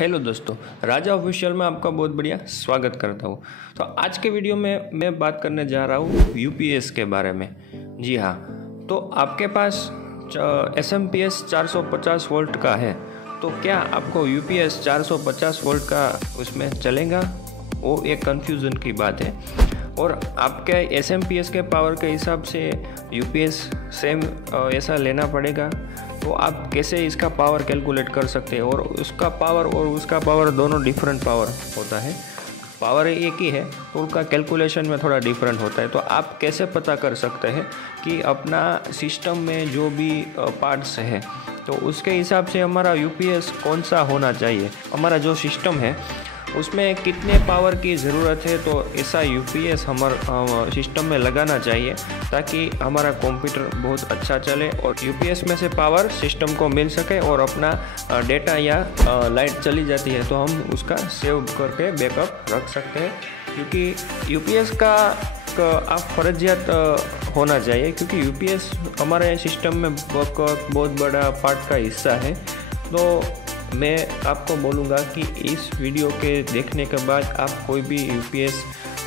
Hello दोस्तों, राजा official में आपका बहुत बढ़िया स्वागत करता हूँ। तो आज के वीडियो में मैं बात करने जा रहा हूँ यूपीएस के बारे में। जी हाँ, तो आपके पास एसएमपीएस 450 वोल्ट का है, तो क्या आपको यूपीएस 450 वोल्ट का उसमें चलेगा? वो एक कन्फ्यूज़न की बात है। और आपके एसएमपीएस के पावर के हिसाब से यूपीएस सेम ऐसा लेना पड़ेगा। तो आप कैसे इसका पावर कैलकुलेट कर सकते हैं? और उसका पावर दोनों डिफरेंट पावर होता है। पावर एक ही है तो उनका कैलकुलेशन में थोड़ा डिफरेंट होता है। तो आप कैसे पता कर सकते हैं कि अपना सिस्टम में जो भी पार्ट्स है तो उसके हिसाब से हमारा यूपीएस कौन सा होना चाहिए, हमारा जो सिस्टम है उसमें कितने पावर की ज़रूरत है, तो ऐसा यूपीएस हमारे सिस्टम में लगाना चाहिए ताकि हमारा कंप्यूटर बहुत अच्छा चले और यूपीएस में से पावर सिस्टम को मिल सके और अपना डेटा या लाइट चली जाती है तो हम उसका सेव करके बैकअप रख सकते हैं। क्योंकि यूपीएस का आप फर्जियात होना चाहिए, क्योंकि यूपीएस हमारे सिस्टम में बहुत बड़ा पार्ट का हिस्सा है। तो मैं आपको बोलूँगा कि इस वीडियो के देखने के बाद आप कोई भी यूपीएस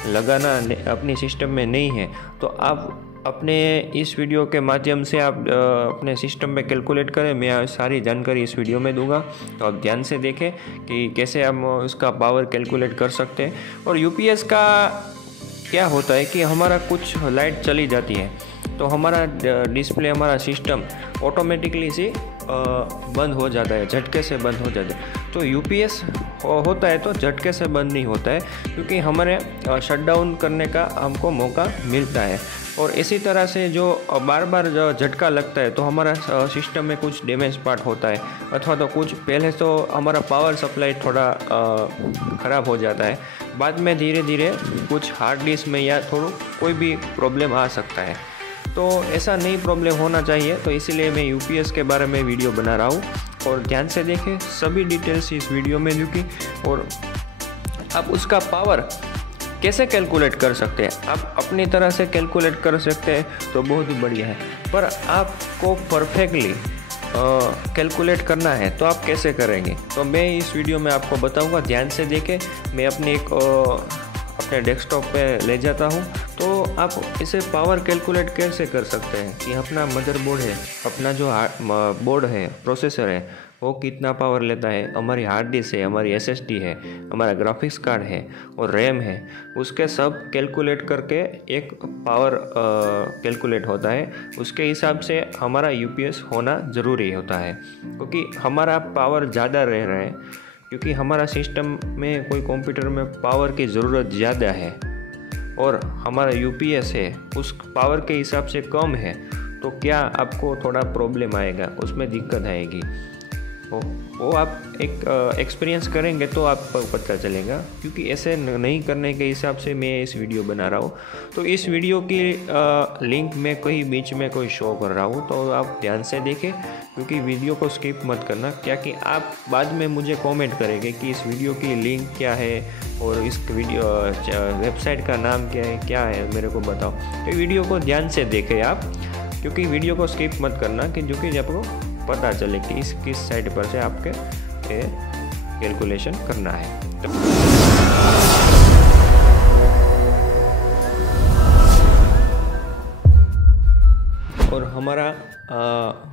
लगाना अपने सिस्टम में नहीं है तो आप अपने इस वीडियो के माध्यम से आप अपने सिस्टम में कैलकुलेट करें। मैं सारी जानकारी इस वीडियो में दूंगा, तो आप ध्यान से देखें कि कैसे हम उसका पावर कैलकुलेट कर सकते हैं। और यूपीएस का क्या होता है कि हमारा कुछ लाइट चली जाती है तो हमारा डिस्प्ले, हमारा सिस्टम ऑटोमेटिकली से बंद हो जाता है, झटके से बंद हो जाता है। तो यूपीएस होता है तो झटके से बंद नहीं होता है, क्योंकि हमारे शटडाउन करने का हमको मौका मिलता है। और इसी तरह से जो बार बार झटका लगता है तो हमारा सिस्टम में कुछ डैमेज पार्ट होता है, अथवा तो कुछ पहले तो हमारा पावर सप्लाई थोड़ा ख़राब हो जाता है, बाद में धीरे धीरे कुछ हार्ड डिस्क में या कोई भी प्रॉब्लम आ सकता है। तो ऐसा नहीं प्रॉब्लम होना चाहिए, तो इसीलिए मैं यूपीएस के बारे में वीडियो बना रहा हूँ। और ध्यान से देखें, सभी डिटेल्स इस वीडियो में दूँगी और आप उसका पावर कैसे कैलकुलेट कर सकते हैं। आप अपनी तरह से कैलकुलेट कर सकते हैं तो बहुत ही बढ़िया है, पर आपको परफेक्टली कैलकुलेट करना है तो आप कैसे करेंगे, तो मैं इस वीडियो में आपको बताऊँगा। ध्यान से देखें, मैं अपने डेस्कटॉप पे ले जाता हूँ। तो आप इसे पावर कैलकुलेट कैसे कर सकते हैं कि अपना मदरबोर्ड है, अपना जो बोर्ड है, प्रोसेसर है, वो कितना पावर लेता है, हमारी हार्ड डिस्क है, हमारी एसएसडी है, हमारा ग्राफिक्स कार्ड है और रैम है, उसके सब कैलकुलेट करके एक पावर कैलकुलेट होता है। उसके हिसाब से हमारा यूपीएस होना ज़रूरी होता है, क्योंकि हमारा पावर ज़्यादा रह रहा है, क्योंकि हमारा सिस्टम में कोई कंप्यूटर में पावर की ज़रूरत ज़्यादा है और हमारा यूपीएस है उस पावर के हिसाब से कम है, तो क्या आपको थोड़ा प्रॉब्लम आएगा, उसमें दिक्कत आएगी। वो आप एक एक्सपीरियंस करेंगे तो आपको पता चलेगा, क्योंकि ऐसे नहीं करने के हिसाब से मैं इस वीडियो बना रहा हूँ। तो इस वीडियो की लिंक मैं कहीं बीच में कोई शो कर रहा हूँ, तो आप ध्यान से देखें, क्योंकि वीडियो को स्किप मत करना, क्या कि आप बाद में मुझे कमेंट करेंगे कि इस वीडियो की लिंक क्या है और इस वीडियो वेबसाइट का नाम क्या है मेरे को बताओ। तो वीडियो को ध्यान से देखें आप, क्योंकि वीडियो को स्किप मत करना, कि जो कि आपको पता चले कि किस साइड पर से आपके कैलकुलेशन करना है। और हमारा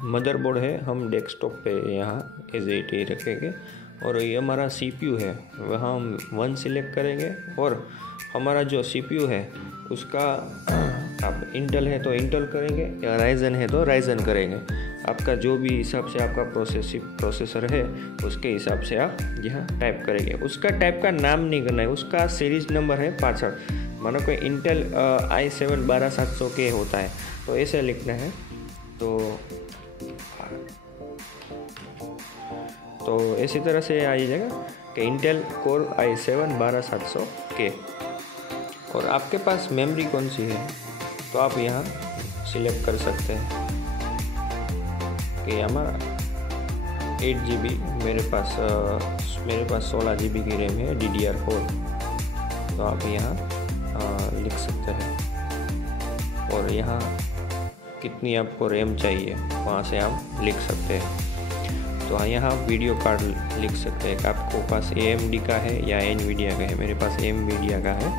मदरबोर्ड है, हम डेस्कटॉप पे यहाँ एज इट ही रखेंगे। और ये हमारा सीपीयू है, वहाँ हम 1 सिलेक्ट करेंगे। और हमारा जो सीपीयू है उसका आप इंटेल है तो इंटेल करेंगे, या राइजन है तो राइजन करेंगे। आपका जो भी हिसाब से आपका प्रोसेसर है उसके हिसाब से आप यहाँ टाइप करेंगे। उसका टाइप का नाम नहीं करना है, उसका सीरीज नंबर है 65। मानो कोई इंटेल i7 12700K होता है तो ऐसे लिखना है। तो इसी तरह से आ जाएगा कि इंटेल कोर i7 12700K। और आपके पास मेमोरी कौन सी है तो आप यहाँ सिलेक्ट कर सकते हैं कि हमारा 8 GB, मेरे पास 16 GB की रैम है DDR4, तो आप यहाँ लिख सकते हैं। और यहाँ कितनी आपको रैम चाहिए वहाँ से आप लिख सकते हैं। तो यहाँ वीडियो कार्ड लिख सकते हैं कि आपको पास AMD का है या NVIDIA का है। मेरे पास NVIDIA का है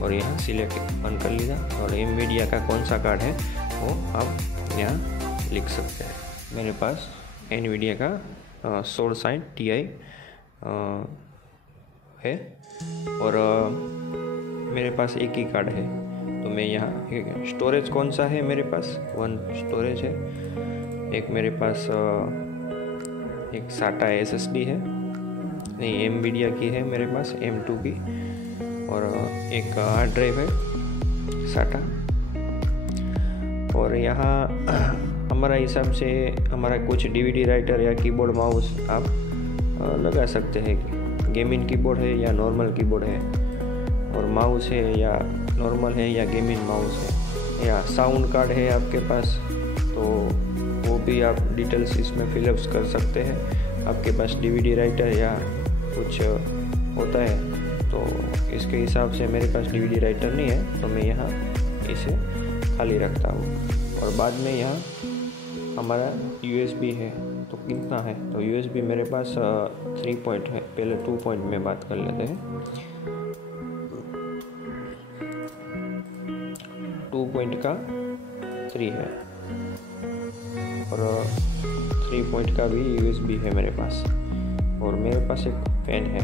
और यहाँ सिलेक्ट ऑन कर लिया और NVIDIA का कौन सा कार्ड है वो आप यहाँ लिख सकते हैं। मेरे पास NVIDIA का 1660 Ti है और मेरे पास एक ही कार्ड है। तो मैं यहाँ स्टोरेज कौन सा है, मेरे पास 1 स्टोरेज है। एक मेरे पास एक SATA SSD है, नहीं NVIDIA की है मेरे पास M2 की, और एक हार्ड ड्राइव है SATA। और यहाँ हमारा हिसाब से हमारा कुछ DVD राइटर या कीबोर्ड माउस आप लगा सकते हैं। गेमिंग कीबोर्ड है या नॉर्मल कीबोर्ड है, और माउस है या नॉर्मल है या गेमिंग माउस है, या साउंड कार्ड है आपके पास तो वो भी आप डिटेल्स इसमें फिलअप्स कर सकते हैं। आपके पास DVD राइटर या कुछ होता है तो इसके हिसाब से मेरे पास DVD राइटर नहीं है तो मैं यहाँ इसे खाली रखता हूँ। और बाद में यहाँ हमारा USB है, तो कितना है, तो USB मेरे पास 3 पॉइंट है। पहले 2 पॉइंट में बात कर लेते हैं। 2 पॉइंट का 3 है और 3 पॉइंट का भी USB है मेरे पास। और मेरे पास एक पेन है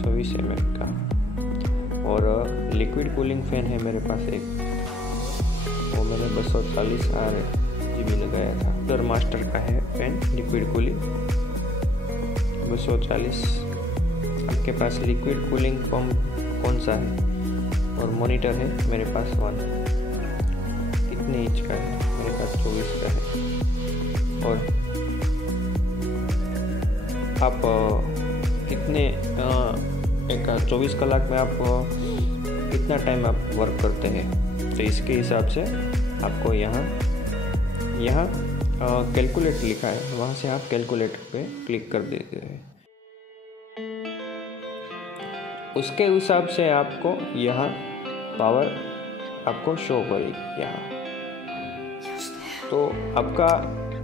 26 ml का, और लिक्विड कूलिंग फैन है मेरे पास एक, वो मैंने 240 RGB लगाया था। डर मास्टर का है फैन लिक्विड कूलिंग 240। आपके पास लिक्विड कूलिंग पंप कौन सा है, और मॉनिटर है मेरे पास 1। कितने इंच का है, मेरे पास 24 का है। और आप कितने एक 24 कलाक में आप कितना टाइम आप वर्क करते हैं, तो इसके हिसाब से आपको यहाँ कैलकुलेट लिखा है, वहाँ से आप कैलकुलेट पे क्लिक कर देते हैं। उसके हिसाब से आपको यहाँ पावर आपको शो करेगी यहाँ। तो आपका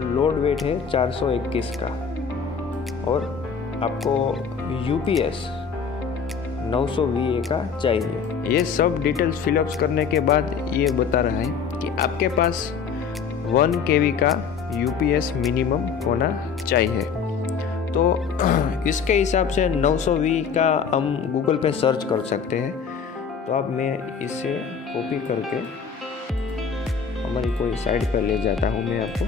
लोड वेट है 421 का, और आपको UPS 900 VA का चाहिए। ये सब डिटेल्स फिलअप्स करने के बाद ये बता रहा है कि आपके पास 1 kV का UPS मिनिमम होना चाहिए। तो इसके हिसाब से 900 V का हम गूगल पे सर्च कर सकते हैं। तो अब मैं इसे कॉपी करके हमारी कोई साइट पर ले जाता हूँ मैं आपको।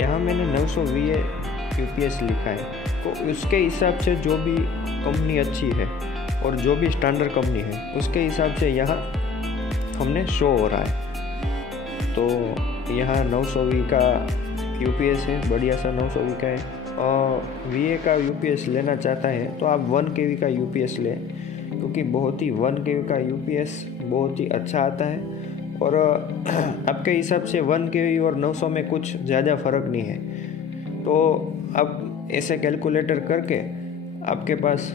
यहाँ मैंने 900 VA UPS लिखा है, तो उसके हिसाब से जो भी कंपनी अच्छी है और जो भी स्टैंडर्ड कंपनी है उसके हिसाब से यहाँ हमने शो हो रहा है। तो यहाँ 900 V का UPS है, बढ़िया सा 900 V का है। और VA का UPS लेना चाहता है तो आप 1 kV का UPS लें, क्योंकि 1 kV का UPS बहुत ही अच्छा आता है। और आपके हिसाब से 1 kV और 900 में कुछ ज़्यादा फ़र्क नहीं है। तो अब ऐसे कैलकुलेटर करके आपके पास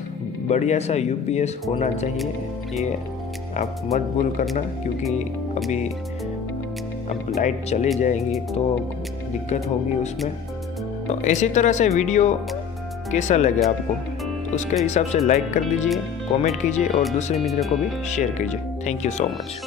बढ़िया सा UPS होना चाहिए, ये आप मत भूल करना, क्योंकि अभी अब लाइट चली जाएगी तो दिक्कत होगी उसमें। तो इसी तरह से वीडियो कैसा लगे आपको, तो उसके हिसाब से लाइक कर दीजिए, कमेंट कीजिए और दूसरे मित्रों को भी शेयर कीजिए। Thank you so much.